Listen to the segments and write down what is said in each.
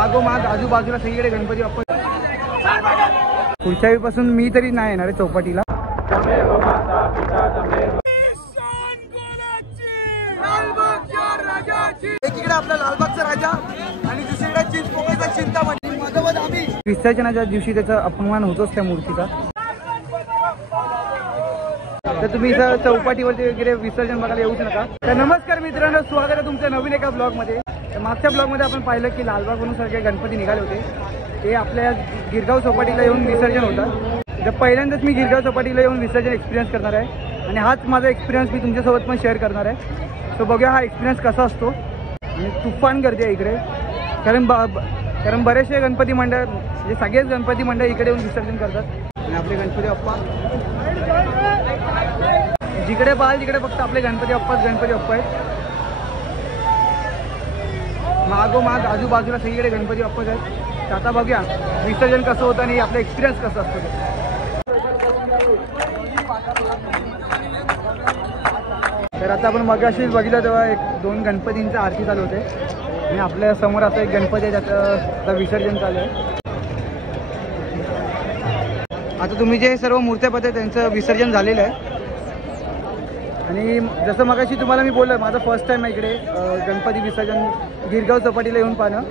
मागोमाग आजूबाजूला सगळीकडे गणपती बाप्पा. पुढच्या वेळीपासून मी तरी नाही येणार आहे चौपाटीला. एकीकडे आपला लालबागचा राजा आणि दुसरीकडे चिंचपोकळीचा चिंतामणी. मधोमध आम्ही विसर्जनाच्या दिवशी त्याचा अपमान होतोच त्या मूर्तीचा. तर तुम्ही इथं चौपाटीवरती वगैरे विसर्जन बघायला येऊच नका. तर नमस्कार मित्रांनो, स्वागत आहे तुमचं नवीन एका ब्लॉगमध्ये. तर मागच्या ब्लॉगमध्ये आपण पाहिलं की लालबागवरून सगळे गणपती निघाले होते. ते आपल्या गिरगाव चौपाटीला येऊन विसर्जन होतं. तर पहिल्यांदाच मी गिरगाव चौपाटीला येऊन विसर्जन एक्सपिरियन्स करणार आहे आणि हाच माझा एक्सपिरियन्स मी तुमच्यासोबत पण शेअर करणार आहे. तो बघूया हा एक्सपिरियन्स कसा असतो. आणि तुफान गर्दी आहे इकडे, कारण बरेचसे गणपती मंडळ म्हणजे सगळेच गणपती मंडळ इकडे येऊन विसर्जन करतात. आणि आपले गणपती बाप्पा जिकडे पाहाल तिकडे फक्त आपले गणपती बाप्पा आहेत. मागोमाग आजूबाजूला सगळीकडे गणपती बाप्पा आहेत. तर आता बघूया विसर्जन कसं होतं आणि आपलं एक्सपिरियन्स कसं असतो. तर आता आपण मगाशीच बघितलं तेव्हा 1-2 गणपतींच्या आरती चालू होते आणि आपल्या समोर आता एक गणपती आहे त्याचं विसर्जन चालू आहे. आता तुम्ही जे सर्व मूर्त्या पाहताय त्यांचं विसर्जन झालेलं आहे. आणि जसं मगाशी तुम्हाला मी बोललं, माझं फर्स्ट टाईम आहे इकडे गणपती विसर्जन गिरगाव चौपाटीला येऊन पाहणं.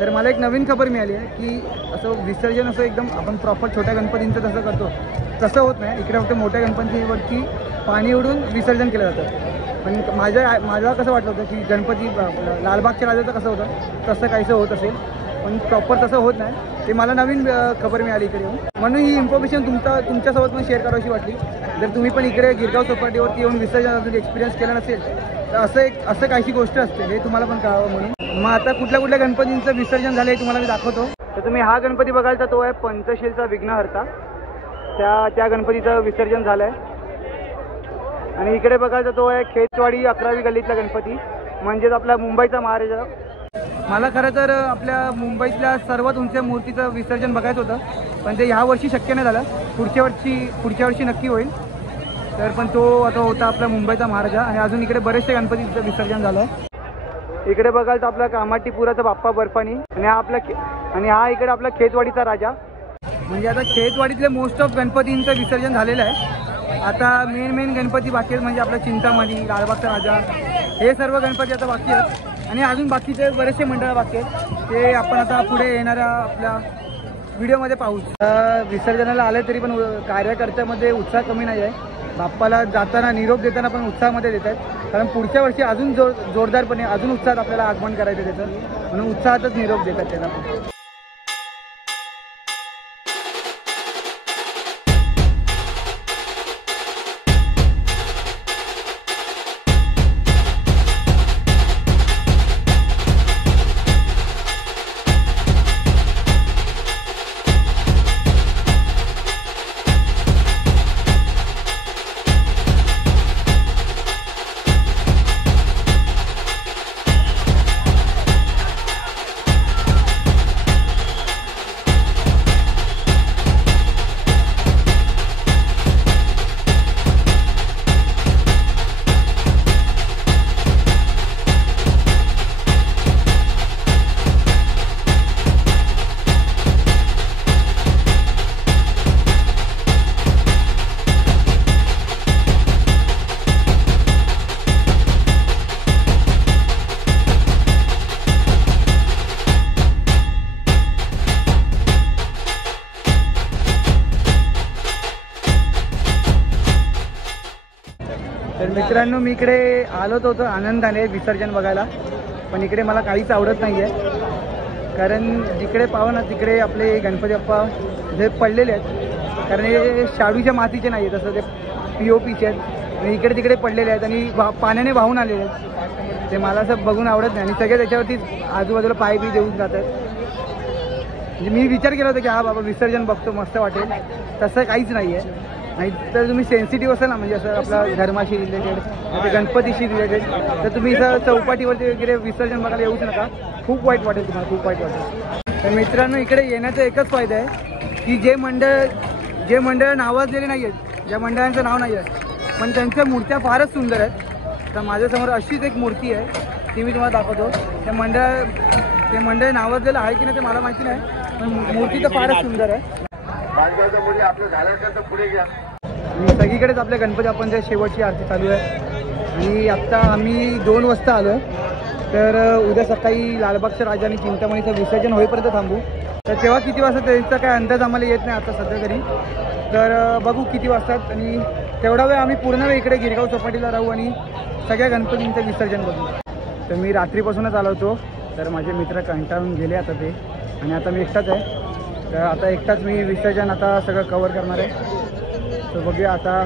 तर मला एक नवीन खबर मिळाली आहे की असं विसर्जन असं एकदम आपण प्रॉपर छोट्या गणपतींचं जसं करतो तसं होत नाही. इकडे फक्त मोठ्या गणपतीवरती पाणी उडून विसर्जन केलं जातं. पण माझ्या कसं वाटलं होतं की गणपती लालबागच्या राजाचं कसं होतं तसं काहीसं होत असेल, पण प्रॉपर तसं होत नाही. ते मला नवीन खबर मिळाली इकडे येऊन, म्हणून ही इन्फॉर्मेशन तुमच्यासोबत पण शेअर करायची वाटली. जर तुम्ही पण इकडे गिरगाव चौपाटीवरती येऊन विसर्जन एक्सपिरियन्स केला नसेल तर असं काहीशी गोष्ट असते, हे तुम्हाला पण कळावं म्हणून. मग आता कुठल्या गणपतींचं विसर्जन झालं हे तुम्हाला मी दाखवतो. तर तुम्ही हा गणपती बघाल तर तो आहे पंचशीलचा विघ्नहर्ता. त्या गणपतीचं विसर्जन झालं आहे. आणि इकडे बघाल तर तो आहे खेतवाडी 11वी गल्लीतला गणपती, म्हणजेच आपला मुंबईचा महाराजा. मला खरं तर आपल्या मुंबईतल्या सर्वात उंच मूर्तीचं विसर्जन बघायचं होतं, पण ते ह्या वर्षी शक्य नाही झालं. पुढच्या वर्षी नक्की होईल. तर पण तो आता होता आपला मुंबईचा महाराजा. आणि अजून इकडे बरेचसे गणपतीचं विसर्जन झालं आहे. इकडे बघाल तर आपला कामाटीपुराचा बाप्पा बर्फानी आणि हा इकडे आपला खेतवाडीचा राजा. म्हणजे आता खेतवाडीतले मोस्ट ऑफ गणपतींचं विसर्जन झालेलं आहे. आता मेन गणपती बाकी आहेत, म्हणजे आपला चिंतामणी, लालबागचा राजा, हे सर्व गणपती आता बाकी आहेत. आणि अजून बाकीचे बरेचसे मंडळ बाकी आहेत, ते आपण आता पुढे येणाऱ्या आपल्या व्हिडिओमध्ये पाहू. विसर्जनाला आले तरी पण कार्यकर्त्यामध्ये उत्साह कमी नाही आहे. बाप्पाला जाताना निरोप देताना पण उत्साहामध्ये देत आहेत, कारण पुढच्या वर्षी अजून जोरदारपणे अजून उत्साहात आपल्याला आगमन करायचं त्याचं, म्हणून उत्साहातच निरोप देतात त्यांना. तर मित्रांनो, मी इकडे आलोच होतो आनंदाने विसर्जन बघायला, पण इकडे मला काहीच आवडत नाही आहे. कारण जिकडे पाहू ना तिकडे आपले गणपती बाप्पा जे पडलेले आहेत, कारण हे शाडूच्या मातीचे नाही आहेत, तसं ते POPचे आहेत आणि इकडे तिकडे पडलेले आहेत आणि पाण्याने वाहून आलेले आहेत. ते मला असं बघून आवडत नाही आणि सगळे त्याच्यावरती आजूबाजूला पाय बी देऊन जातात. म्हणजे मी विचार केला होता की हा बाबा विसर्जन बघतो मस्त वाटेल, तसं काहीच नाही आहे. नाही तर तुम्ही सेन्सिटिव्ह असाल ना, म्हणजे असं आपला धर्माशी रिलेटेड, गणपतीशी रिलेटेड, तर तुम्ही इथं चौपाटीवरती वगैरे विसर्जन बघायला येऊच नका. खूप वाईट वाटेल तुम्हाला, खूप वाईट वाटेल. तर मित्रांनो, इकडे येण्याचा एकच फायदा आहे की जे मंडळ नावाजलेले नाही आहेत, ज्या मंडळांचं नाव नाही आहे पण त्यांच्या मूर्त्या फारच सुंदर आहेत. तर माझ्यासमोर अशीच एक मूर्ती आहे, ती मी तुम्हाला दाखवतो. त्या ते मंडळ नावाजलेलं आहे की नाही ते मला माहिती नाही, पण मूर्ती तर फारच सुंदर आहे. आणि सगळीकडेच आपल्या गणपती आपण जे शेवटची आरती चालू आहे. आणि आत्ता आम्ही 2 वाजता आलो, तर उद्या सकाळी लालबागच्या राजा आणि चिंतामणीचं विसर्जन होईपर्यंत थांबू. तर तेव्हा किती वाजता त्यांचा काय अंदाज आम्हाला येत नाही आता सध्या तरी. तर बघू किती वाजतात आणि तेवढा वेळ आम्ही पूर्ण वेळ इकडे गिरगाव चौपाटीला राहू आणि सगळ्या गणपतींचं विसर्जन बघू. तर मी रात्रीपासूनच आलो होतो, तर माझे मित्र कंटाळून गेले आता ते, आणि आता मी एकटाच आहे. तर आता एकटाच मी विसर्जन आता सगळं कवर करणार आहे. तर बघूया, आता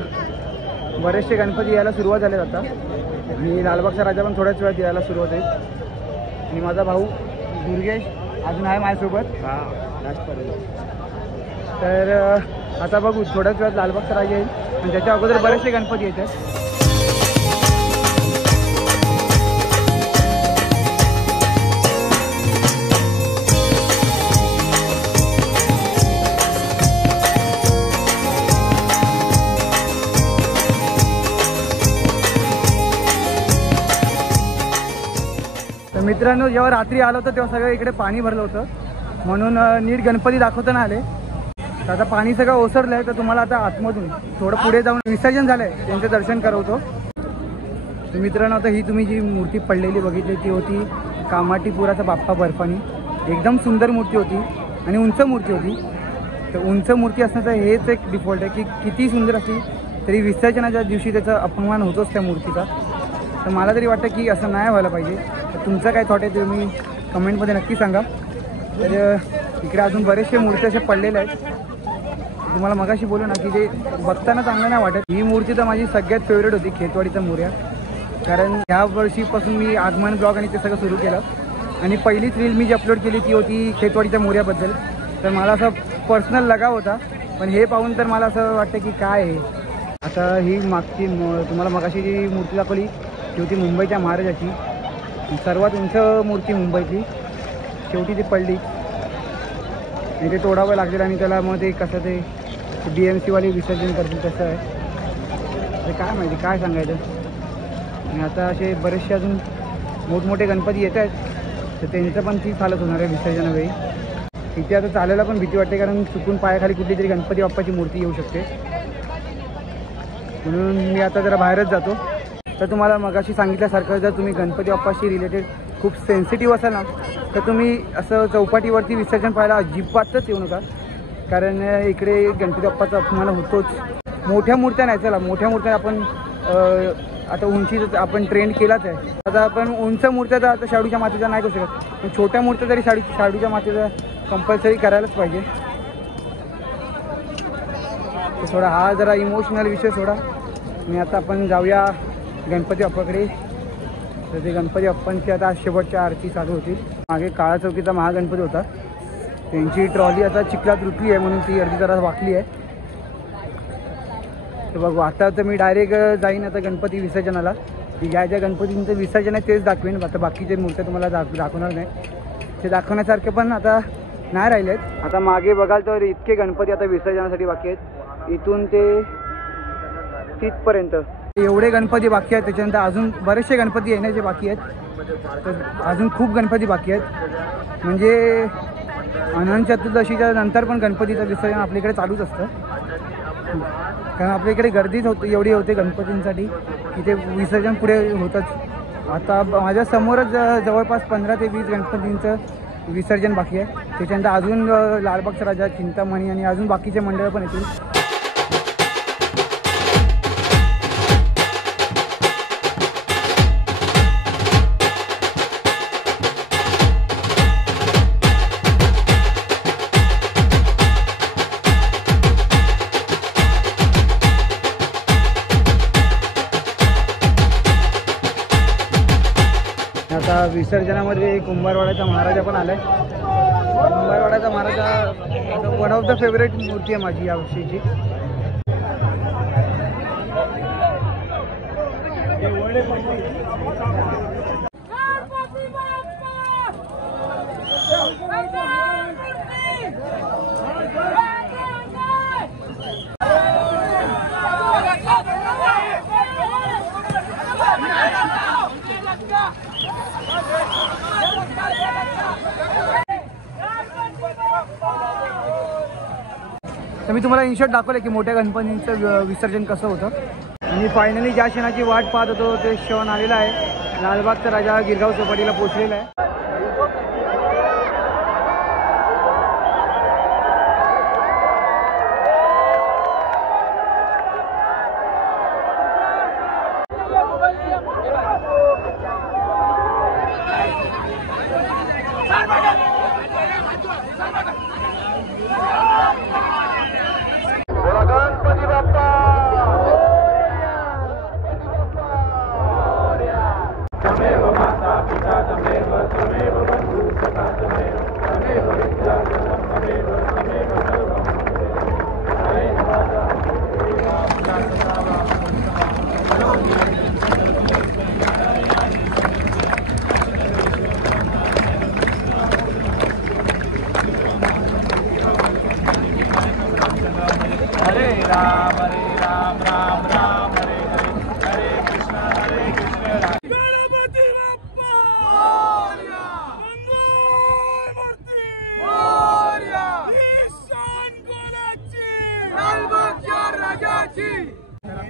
बरेचसे गणपती यायला सुरुवात झाले आता आणि लालबागचा राजा पण थोड्याच वेळात यायला सुरुवात होईल. आणि माझा भाऊ दुर्गेश अजून आहे माझ्यासोबत लास्टपर्यंत. तर आता बघू, थोड्याच वेळात लालबागचा राजा येईल आणि त्याच्या अगोदर बरेचसे गणपती येतात. मित्रांनो, जेव्हा रात्री आलो होतो तेव्हा सगळं इकडे पाणी भरलं होतं, म्हणून नीट गणपती दाखवता नाही आले. तर आता पाणी सगळं ओसरलं आहे, तर तुम्हाला आता आतमधून थोडं पुढे जाऊन विसर्जन झालं आहे त्यांचं दर्शन करवतो. तर मित्रांनो, आता ही तुम्ही जी मूर्ती पडलेली बघितली ती होती कामाटीपुराचा बाप्पा बर्फानी. एकदम सुंदर मूर्ती होती आणि उंच मूर्ती होती. तर उंच मूर्ती असण्याचं हेच एक डिफॉल्ट आहे की किती सुंदर असली तरी विसर्जनाच्या दिवशी त्याचा अपमान होतोच त्या मूर्तीचा. तर मला तरी वाटतं की असं नाही व्हायला पाहिजे. तर तुमचं काय थॉट आहे ते तुम्ही कमेंटमध्ये नक्की सांगा. तर इकडे अजून बरेचसे मूर्ती असे पडलेले आहेत. तुम्हाला मगाशी बोलू ना की ते बघताना चांगलं नाही वाटत. ही मूर्ती तर माझी सगळ्यात फेवरेट होती, खेतवाडीचा मोरया. कारण ह्या वर्षीपासून मी आगमन ब्लॉग आणि ते सगळं सुरू केलं आणि पहिलीच रील मी जी अपलोड केली ती होती खेतवाडीच्या मोरयाबद्दल. तर मला असं पर्सनल लगाव होता, पण हे पाहून तर मला असं वाटतं की काय आहे. आता ही मागची तुम्हाला मगाशी जी मूर्ती दाखवली ती होती मुंबईच्या महाराजाची, सर्वात उंच मूर्ती मुंबईची. शेवटी ती पडली आणि ते तोडावं लागलेलं आणि त्याला मग ते कसं ते BMCवाले विसर्जन करतील तसं आहे. ते काय माहिती काय सांगायचं. आणि आता असे बरेचसे अजून मोठमोठे गणपती येत आहेत, तर त्यांचं पण तीच हालत होणार आहे विसर्जनावेळी. इथे आता चालायला पण भीती वाटते, कारण चुकून पायाखाली कुठली तरी गणपती बाप्पाची मूर्ती येऊ शकते. म्हणून मी आता जरा बाहेरच जातो. तर तुम्हाला मगाशी सांगितल्यासारखं जर तुम्ही गणपती बाप्पाशी रिलेटेड खूप सेन्सिटिव्ह असाल ना, तर तुम्ही असं चौपाटीवरती विसर्जन पाहायला अजिबातच येऊ नका. कारण इकडे गणपती बाप्पाचा अपमान होतोच. मोठ्या मूर्त्या नाही, चला मोठ्या मूर्त्या आपण आता उंचीचं आपण ट्रेंड केलाच आहे. आता आपण उंच मूर्त्या तर आता शाडूच्या मातीचा नाही करू शकत, पण छोट्या मूर्त्या तरी शाडूच्या मातीचा कंपल्सरी करायलाच पाहिजे. तर थोडा हा जरा इमोशनल विषय सोडा आणि आता आपण जाऊया गणपती बाप्पाकडे. तर ते गणपती बाप्पांची आता शेवटच्या आरती चालू होती. मागे काळा चौकीचा महागणपती होता, त्यांची ट्रॉली आता चिखलात रुतली आहे म्हणून ती अर्धी जरा वाकली आहे. तर बघू, आता तर मी डायरेक्ट जाईन आता गणपती विसर्जनाला. ज्या ज्या गणपतींचं विसर्जन आहे तेच दाखवेन. आता बाकीचे मूर्त्या तुम्हाला दाखवणार नाही, ते दाखवण्यासारखे पण आता नाही राहिले आहेत. आता मागे बघाल तर इतके गणपती आता विसर्जनासाठी बाकी आहेत, इथून ते तिथपर्यंत एवढे गणपती बाकी आहेत. त्याच्यानंतर अजून बरेचसे गणपती येण्याचे बाकी आहेत. तर अजून खूप गणपती बाकी आहेत. म्हणजे अनंत चतुर्दशीच्या नंतर पण गणपतीचं विसर्जन आपल्याकडे चालूच असतं, कारण आपल्या इकडे गर्दीच एवढी होते गणपतींसाठी की ते विसर्जन पुढे होतंच. आता माझ्या समोरच जवळपास 15 ते 20 गणपतींचं विसर्जन बाकी आहे. त्याच्यानंतर अजून लालबागचा राजा, चिंतामणी आणि अजून बाकीचे मंडळ पण येतील. आता विसर्जनामध्ये कुंभारवाड्याचा महाराजा पण आलाय. कुंभारवाड्याचा महाराजा वन ऑफ द फेवरेट मूर्ती आहे माझी या वर्षीची. तर मी तुम्हाला इन शॉर्ट दाखवलं की मोठ्या गणपतींचं विसर्जन कसं होतं। आणि फायनली ज्या क्षणाची वाट पाहत होतो ते क्षण आलेला आहे। लालबागचा राजा गिरगाव चौपाटीला पोहोचलेला आहे।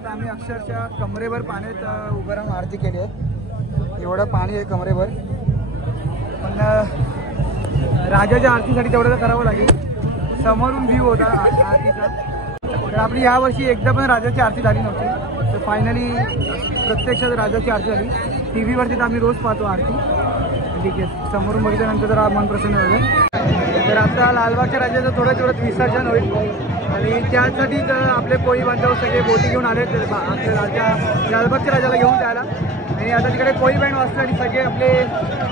आम्ही अक्षरशः कमरेवर पाण्यात उभं राहून आरती केली आहे। एवढं पाणी आहे कमरेवर, पण राजाच्या आरतीसाठी तेवढं तर करावं लागेल। समोरून व्ह्यू होता आरतीचा, तर आपली यावर्षी एकदा पण राजाची आरती झाली नव्हती, तर फायनली प्रत्यक्षात राजाची आरती झाली। टी व्हीवरती तर आम्ही रोज पाहतो आरती, ठीक आहे, समोरून बघितल्यानंतर जरा मन प्रसन्न झालं। तर आता लालबागच्या राजाचं थोड्याच वेळात विसर्जन होईल आणि त्यासाठीच आपले कोळी बांधव सगळे बोटी घेऊन आले आपल्या लालबागच्या राजाला घेऊन जायला। आणि आता तिकडे कोळी बँड वाजते आणि सगळे आपले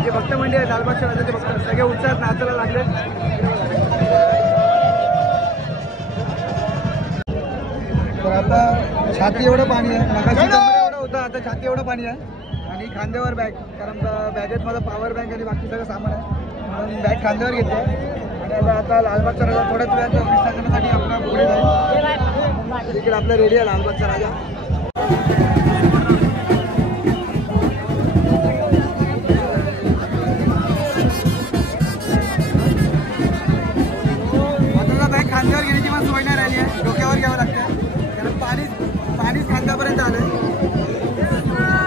जे भक्त मंडळी आहेत लालबागच्या राजाचे भक्त सगळे उत्साहात नाचायला लागले। तर आता छाती एवढं पाणी आहे, एवढं होतं, आता छाती एवढं पाणी आहे आणि खांद्यावर बॅग, कारण बॅगेत माझा पॉवर बँक आणि बाकी सगळं सामान आहे, म्हणून बॅग खांद्यावर घेतो आणि आता लालबागचा राजा थोड्याच वेळात विसर्जनासाठी आपला पुढे जाईल। इकडे आपला रेडी आहे लालबागचा राजा। आता बॅग खांद्यावर घेण्याची मला सोय नाही राहिली आहे, डोक्यावर घ्यावं लागतं, कारण पाणीच खांद्यापर्यंत आलं।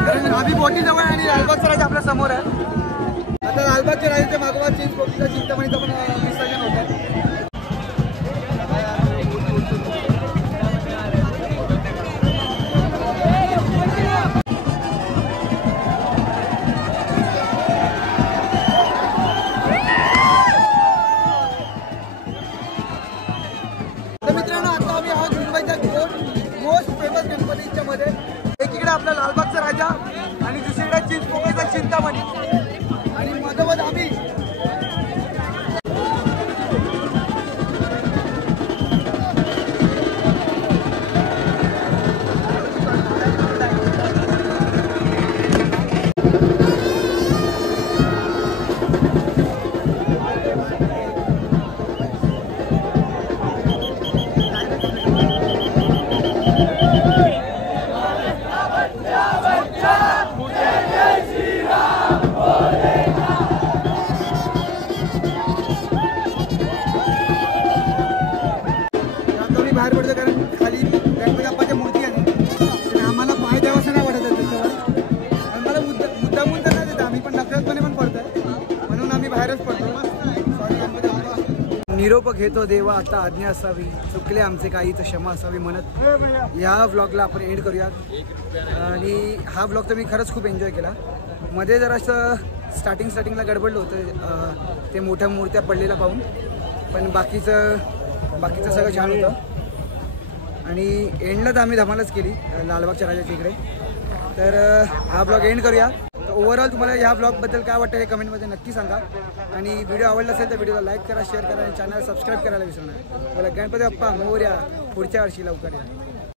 कारण आम्ही बोटी जवळ आणि लालबागचा राजा आपल्या समोर आहे। आता लालबागच्या राजाच्या मागोमाग चिंचपोकळीचा चिंतामणीचं पण विसर्जन होतं आहे। तर मित्रांनो, आता आम्ही आहोत मुंबईच्या मोस्ट फेमस गणपतीच्या मध्ये। एकीकडे आपला लालबागचा राजा आणि दुसरीकडे चिंचपोकळीचा चिंतामणी आणि मधोमध आम्ही। बाहेर पडतो कारण खाली गणपती बाप्पाच्या मूर्ती आहे, आम्हाला पाय द्यावंसं नाही वाटत त्याच्यावर, आम्हाला मुद्दामून तर नाही देत, आम्ही पण नकळतपणे पण पडतोय, म्हणून आम्ही बाहेरच पडतो। निरोप घेतो देवा आता आज्ञा असावी, चुकले आमचे काही तर क्षमा असावी म्हणत या व्लॉगला आपण एंड करूयात। आणि हा व्लॉग तर मी खरंच खूप एन्जॉय केला। मध्ये जर असं स्टार्टिंगला गडबडलं होतं ते मोठ्या मूर्त्या पडलेल्या पाहून, पण बाकीचं सगळं छान होतं आणि एंडला तर आम्ही धमालच केली लालबागच्या राजाच्या इकडे। तर हा ब्लॉग एंड करूया। तर ओव्हरऑल तुम्हाला ह्या ब्लॉगबद्दल काय वाटतं हे कमेंटमध्ये नक्की सांगा आणि व्हिडिओ आवडला असेल तर व्हिडिओला लाईक करा, शेअर करा आणि चॅनल सबस्क्राईब करायला विसरू नका। मला गणपती बाप्पा मोरया, पुढच्या वर्षी लवकर या।